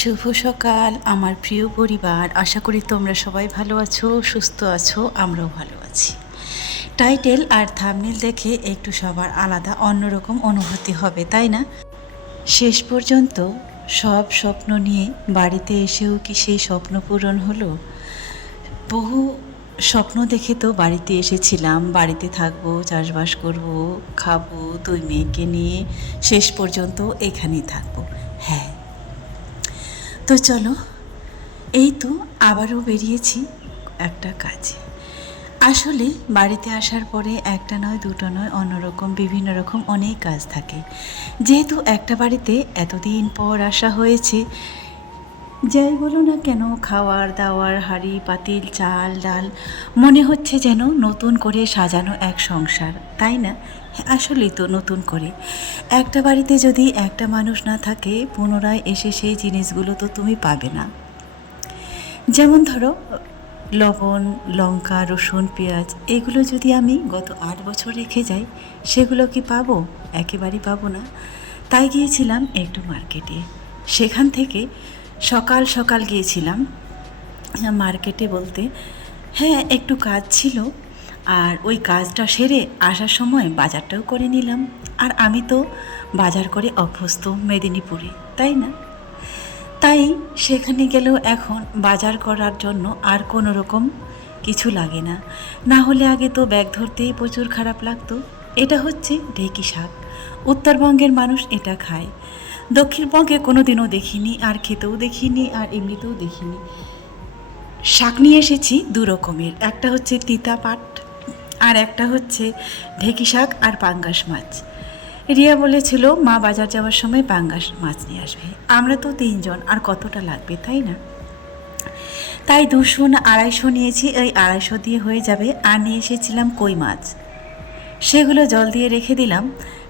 শুভ সকাল আমার প্রিয় পরিবার, আশা করি তোমরা সবাই ভালো আছো, সুস্থ আছো, আমরাও ভালো আছি। টাইটেল আর থাম্বনেল দেখে একটু সবার আলাদা অন্যরকম অনুভূতি হবে, তাই না? শেষ পর্যন্ত সব স্বপ্ন নিয়ে বাড়িতে এসেও কি সেই স্বপ্ন পূরণ হলো? বহু স্বপ্ন দেখে তো বাড়িতে এসেছিলাম, বাড়িতে থাকবো, চাষবাস করব, খাবো, দুই মেয়েকে নিয়ে শেষ পর্যন্ত এখানেই থাকবো। হ্যাঁ, তো চলো, এই তো আবারও বেরিয়েছি একটা কাজে। আসলে বাড়িতে আসার পরে একটা নয়, দুটো নয়, অন্যরকম বিভিন্ন রকম অনেক কাজ থাকে। যেহেতু একটা বাড়িতে এতদিন পর আসা হয়েছে, যাই বলো না কেন, খাওয়ার দাওয়ার, হাঁড়ি পাতিল, চাল ডাল, মনে হচ্ছে যেন নতুন করে সাজানো এক সংসার, তাই না? হ্যাঁ, আসলেই তো নতুন করে। একটা বাড়িতে যদি একটা মানুষ না থাকে, পুনরায় এসে সেই জিনিসগুলো তো তুমি পাবে না। যেমন ধরো, লবণ, লঙ্কা, রসুন, পেঁয়াজ, এগুলো যদি আমি গত 8 বছর রেখে যাই, সেগুলো কি পাবো? একেবারেই পাবো না। তাই গিয়েছিলাম একটু মার্কেটে। সেখান থেকে সকাল সকাল গিয়েছিলাম মার্কেটে, বলতে হ্যাঁ, একটু কাজ ছিল, আর ওই কাজটা সেরে আসার সময় বাজারটাও করে নিলাম। আর আমি তো বাজার করে অভ্যস্ত মেদিনীপুরে, তাই না? তাই সেখানে গেলেও এখন বাজার করার জন্য আর কোনো রকম কিছু লাগে না। না হলে আগে তো ব্যাগ ধরতেই প্রচুর খারাপ লাগতো। এটা হচ্ছে ঢেঁকি শাক। উত্তরবঙ্গের মানুষ এটা খায়, দক্ষিণবঙ্গে কোনো দিনও দেখিনি, আর খেতেও দেখিনি, আর এমনিতেও দেখিনি। শাক নিয়ে এসেছি দু রকমের, একটা হচ্ছে তিতা পাট, আর একটা হচ্ছে ঢেঁকি শাক আর পাঙ্গাস মাছ। রিয়া বলেছিল মা বাজার যাওয়ার সময় পাঙ্গাস মাছ নিয়ে আসবে। আমরা তো 3 জন, আর কতটা লাগবে, তাই না? তাই 200 না 250 নিয়েছি, এই 250 দিয়ে হয়ে যাবে। আর নিয়ে এসেছিলাম কই মাছ, সেগুলো জল দিয়ে রেখে দিলাম,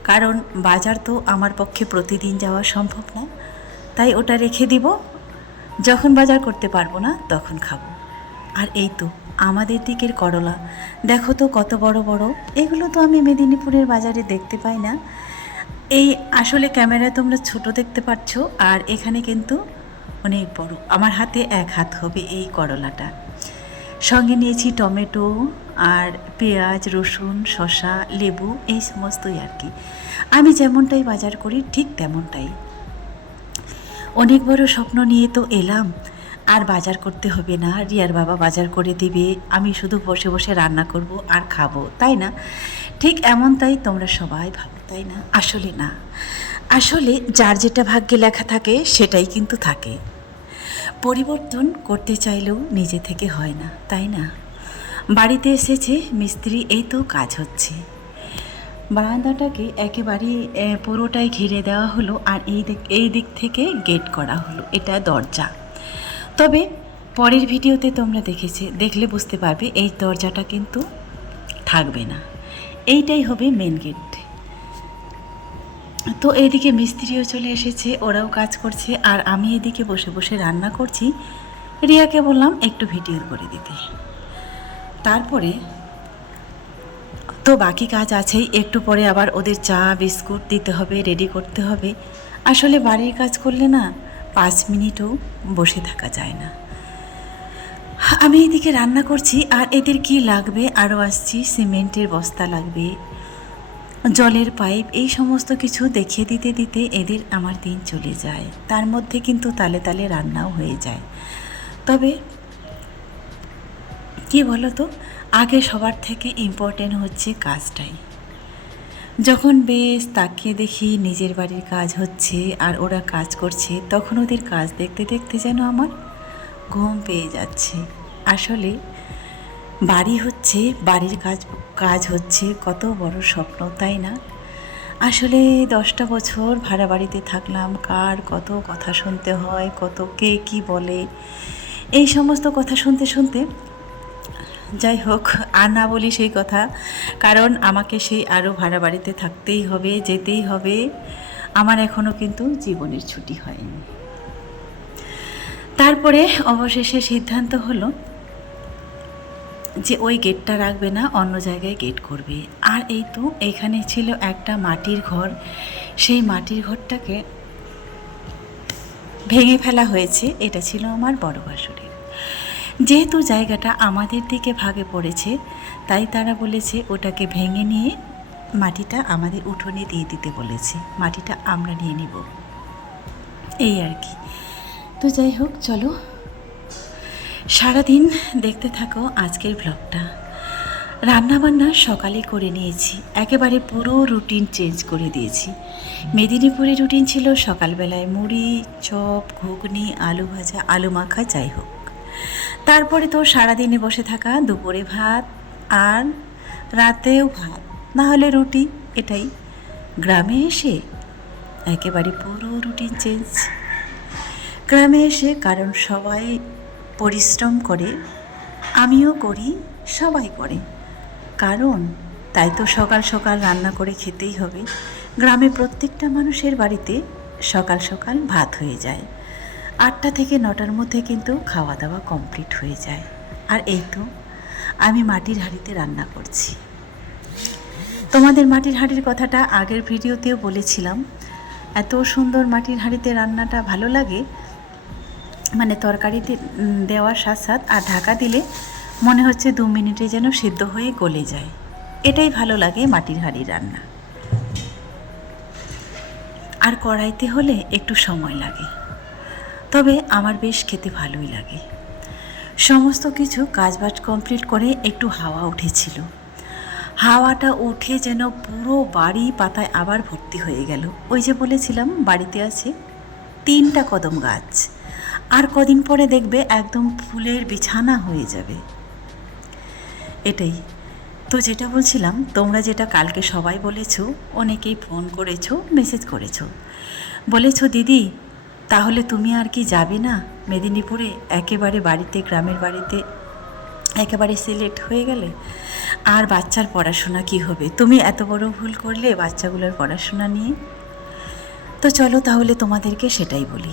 কারণ বাজার তো আমার পক্ষে প্রতিদিন যাওয়া সম্ভব না। তাই ওটা রেখে দিব, যখন বাজার করতে পারবো না তখন খাবো। আর এই তো আমাদের দিকের করলা, দেখো তো কত বড় বড়। এগুলো তো আমি মেদিনীপুরের বাজারে দেখতে পাই না। এই আসলে ক্যামেরায় তোমরা ছোট দেখতে পাচ্ছ, আর এখানে কিন্তু অনেক বড়, আমার হাতে 1 হাত হবে এই করলাটা। সঙ্গে নিয়েছি টমেটো আর পেঁয়াজ, রসুন, শসা, লেবু, এই সমস্তই আর কি। আমি যেমনটাই বাজার করি ঠিক তেমনটাই। অনেক বড় স্বপ্ন নিয়ে তো এলাম, আর বাজার করতে হবে না, রিয়ার বাবা বাজার করে দিবে, আমি শুধু বসে বসে রান্না করব আর খাবো, তাই না? ঠিক এমনটাই তোমরা সবাই ভাবো, তাই না? আসলে না, আসলে যার যেটা ভাগ্যে লেখা থাকে সেটাই কিন্তু থাকে। পরিবর্তন করতে চাইলেও নিজে থেকে হয় না, তাই না? বাড়িতে এসেছে মিস্ত্রি, এই তো কাজ হচ্ছে। বারান্দাটাকে একেবারেই পুরোটাই ঘিরে দেওয়া হলো, আর এই দিক থেকে গেট করা হলো, এটা দরজা। তবে পরের ভিডিওতে তোমরা দেখলে বুঝতে পারবে এই দরজাটা কিন্তু থাকবে না, এইটাই হবে মেন গেট। তো এইদিকে মিস্ত্রিও চলে এসেছে, ওরাও কাজ করছে, আর আমি এদিকে বসে বসে রান্না করছি। রিয়াকে বললাম একটু ভিডিও করে দিতে। তারপরে তো বাকি কাজ আছেই, একটু পরে আবার ওদের চা বিস্কুট দিতে হবে, রেডি করতে হবে। আসলে বাড়ির কাজ করলে না 5 মিনিটও বসে থাকা যায় না। আমি এদিকে রান্না করছি, আর এদের কি লাগবে আরও আসছি, সিমেন্টের বস্তা লাগবে, জলের পাইপ, এই সমস্ত কিছু দেখিয়ে দিতে দিতে এদের আমার দিন চলে যায়। তার মধ্যে কিন্তু তালে তালে রান্নাও হয়ে যায়। তবে কি বলো তো, আগে সবার থেকে ইম্পর্টেন্ট হচ্ছে কাজটাই। যখন বেশ তাকিয়ে দেখি নিজের বাড়ির কাজ হচ্ছে আর ওরা কাজ করছে, তখন ওদের কাজ দেখতে দেখতে যেন আমার ঘুম পেয়ে যাচ্ছে। আসলে বাড়ি হচ্ছে, বাড়ির কাজ হচ্ছে কত বড় স্বপ্ন, তাই না? আসলে 10টা বছর ভাড়া বাড়িতে থাকলাম, কার কত কথা শুনতে হয়, কত কে কী বলে, এই সমস্ত কথা শুনতে শুনতে, যাই হোক আর না বলি সেই কথা, কারণ আমাকে সেই আরও ভাড়া বাড়িতে থাকতেই হবে, যেতেই হবে। আমার এখনও কিন্তু জীবনের ছুটি হয়নি। তারপরে অবশেষে সিদ্ধান্ত হলো যে ওই গেটটা রাখবে না, অন্য জায়গায় গেট করবে। আর এই তো এখানে ছিল একটা মাটির ঘর, সেই মাটির ঘরটাকে ভেঙে ফেলা হয়েছে। এটা ছিল আমার বড় ভাসুরের। যেহেতু জায়গাটা আমাদের দিকে ভাগে পড়েছে, তাই তারা বলেছে ওটাকে ভেঙে নিয়ে মাটিটা আমাদের উঠোনে দিয়ে দিতে বলেছে, মাটিটা আমরা নিয়ে নিব, এই আর কি। তো যাই হোক, চলো সারাদিন দেখতে থাকো আজকের ব্লগটা। রান্নাবান্না সকালে করে নিয়েছি, একেবারে পুরো রুটিন চেঞ্জ করে দিয়েছি। মেদিনীপুরে রুটিন ছিল সকালবেলায় মুড়ি, চপ, ঘুগনি, আলু ভাজা, আলু মাখা, যাই হোক। তারপরে তো সারাদিনে বসে থাকা, দুপুরে ভাত আর রাতেও ভাত, না হলে রুটি, এটাই। গ্রামে এসে একেবারে পুরো রুটিন চেঞ্জ। গ্রামে এসে কারণ সবাই পরিশ্রম করে, আমিও করি, সবাই করে, কারণ তাই তো সকাল সকাল রান্না করে খেতেই হবে। গ্রামে প্রত্যেকটা মানুষের বাড়িতে সকাল সকাল ভাত হয়ে যায়, 8টা থেকে 9টার মধ্যে কিন্তু খাওয়া দাওয়া কমপ্লিট হয়ে যায়। আর এই তো আমি মাটির হাঁড়িতে রান্না করছি। তোমাদের মাটির হাঁড়ির কথাটা আগের ভিডিওতেও বলেছিলাম। এত সুন্দর মাটির হাঁড়িতে রান্নাটা ভালো লাগে, মানে তরকারিতে দেওয়ার সাথ সাথ আর ঢাকা দিলে মনে হচ্ছে 2 মিনিটে যেন সিদ্ধ হয়ে গলে যায়। এটাই ভালো লাগে মাটির হাঁড়ির রান্না। আর কড়াইতে হলে একটু সময় লাগে, তবে আমার বেশ খেতে ভালোই লাগে। সমস্ত কিছু কাজবাজ কমপ্লিট করে একটু হাওয়া উঠেছিল। হাওয়াটা উঠে যেন পুরো বাড়ি পাতায় আবার ভর্তি হয়ে গেল। ওই যে বলেছিলাম বাড়িতে আছে 3টা কদম গাছ, আর কদিন পরে দেখবে একদম ফুলের বিছানা হয়ে যাবে। এটাই তো যেটা বলছিলাম, তোমরা যেটা কালকে সবাই বলেছো, অনেকেই ফোন করেছো, মেসেজ করেছো, বলেছো দিদি তাহলে তুমি আর কি যাবে না মেদিনীপুরে, একেবারে বাড়িতে, গ্রামের বাড়িতে একেবারে সিলেক্ট হয়ে গেলে, আর বাচ্চার পড়াশোনা কি হবে, তুমি এত বড় ভুল করলে বাচ্চাগুলোর পড়াশোনা নিয়ে। তো চলো তাহলে তোমাদেরকে সেটাই বলি।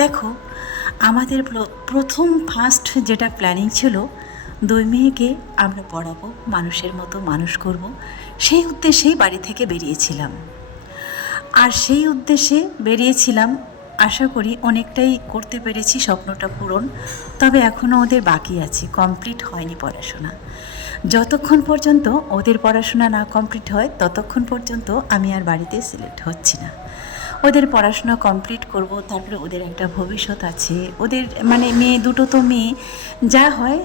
দেখো, আমাদের ফার্স্ট যেটা প্ল্যানিং ছিল, 2 মেয়েকে আমরা পড়াবো, মানুষের মতো মানুষ করব, সেই উদ্দেশ্যেই বাড়ি থেকে বেরিয়েছিলাম। আর সেই উদ্দেশ্যে বেরিয়েছিলাম, আশা করি অনেকটাই করতে পেরেছি স্বপ্নটা পূরণ। তবে এখনও ওদের বাকি আছে, কমপ্লিট হয়নি পড়াশোনা। যতক্ষণ পর্যন্ত ওদের পড়াশোনা না কমপ্লিট হয় ততক্ষণ পর্যন্ত আমি আর বাড়িতে সিলেক্ট হচ্ছি না। ওদের পড়াশোনা কমপ্লিট করব, তারপরে ওদের একটা ভবিষ্যৎ আছে, ওদের মানে মেয়ে দুটো তো মেয়ে, যা হয়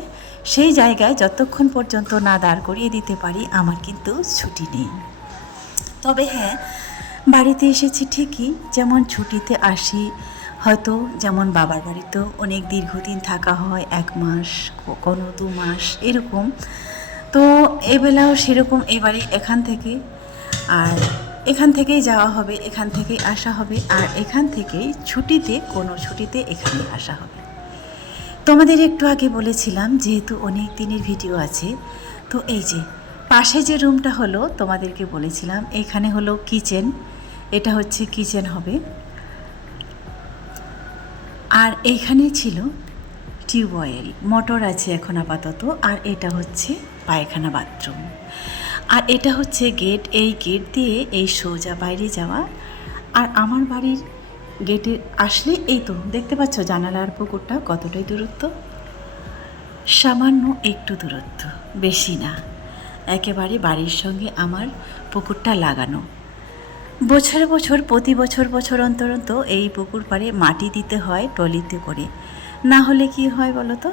সেই জায়গায় যতক্ষণ পর্যন্ত না দাঁড় করিয়ে দিতে পারি আমার কিন্তু ছুটি নেই। তবে হ্যাঁ, বাড়িতে এসেছি ঠিকই, যেমন ছুটিতে আসি, হয়তো যেমন বাবার বাড়িতেও অনেক দীর্ঘদিন থাকা হয়, 1 মাস, কোনো 2 মাস এরকম। তো এবেলাও সেরকম, এবারে এখান থেকে, আর এখান থেকেই যাওয়া হবে, এখান থেকেই আসা হবে, আর এখান থেকেই ছুটিতে, কোনো ছুটিতে এখানে আসা হবে। তোমাদের একটু আগে বলেছিলাম যেহেতু অনেক দিনের ভিডিও আছে, তো এই যে পাশে যে রুমটা হলো তোমাদেরকে বলেছিলাম, এখানে হলো কিচেন, এটা হচ্ছে কিচেন হবে। আর এইখানে ছিল টিউবওয়েল, মোটর আছে এখন আপাতত, আর এটা হচ্ছে পায়খানা বাথরুম, আর এটা হচ্ছে গেট। এই গেট দিয়ে এই সোজা বাইরে যাওয়া। আর আমার বাড়ির গেটে আসলে এই তো দেখতে পাচ্ছ জানালার পুকুরটা কতটাই দূরত্ব, সামান্য একটু দূরত্ব, বেশি না। একেবারে বাড়ির সঙ্গে আমার পুকুরটা লাগানো। বছর বছর, প্রতি বছর অন্তর অন্তর এই পুকুর পাড়ে মাটি দিতে হয় ট্রলিতে করে, না হলে কি হয় বলো তো,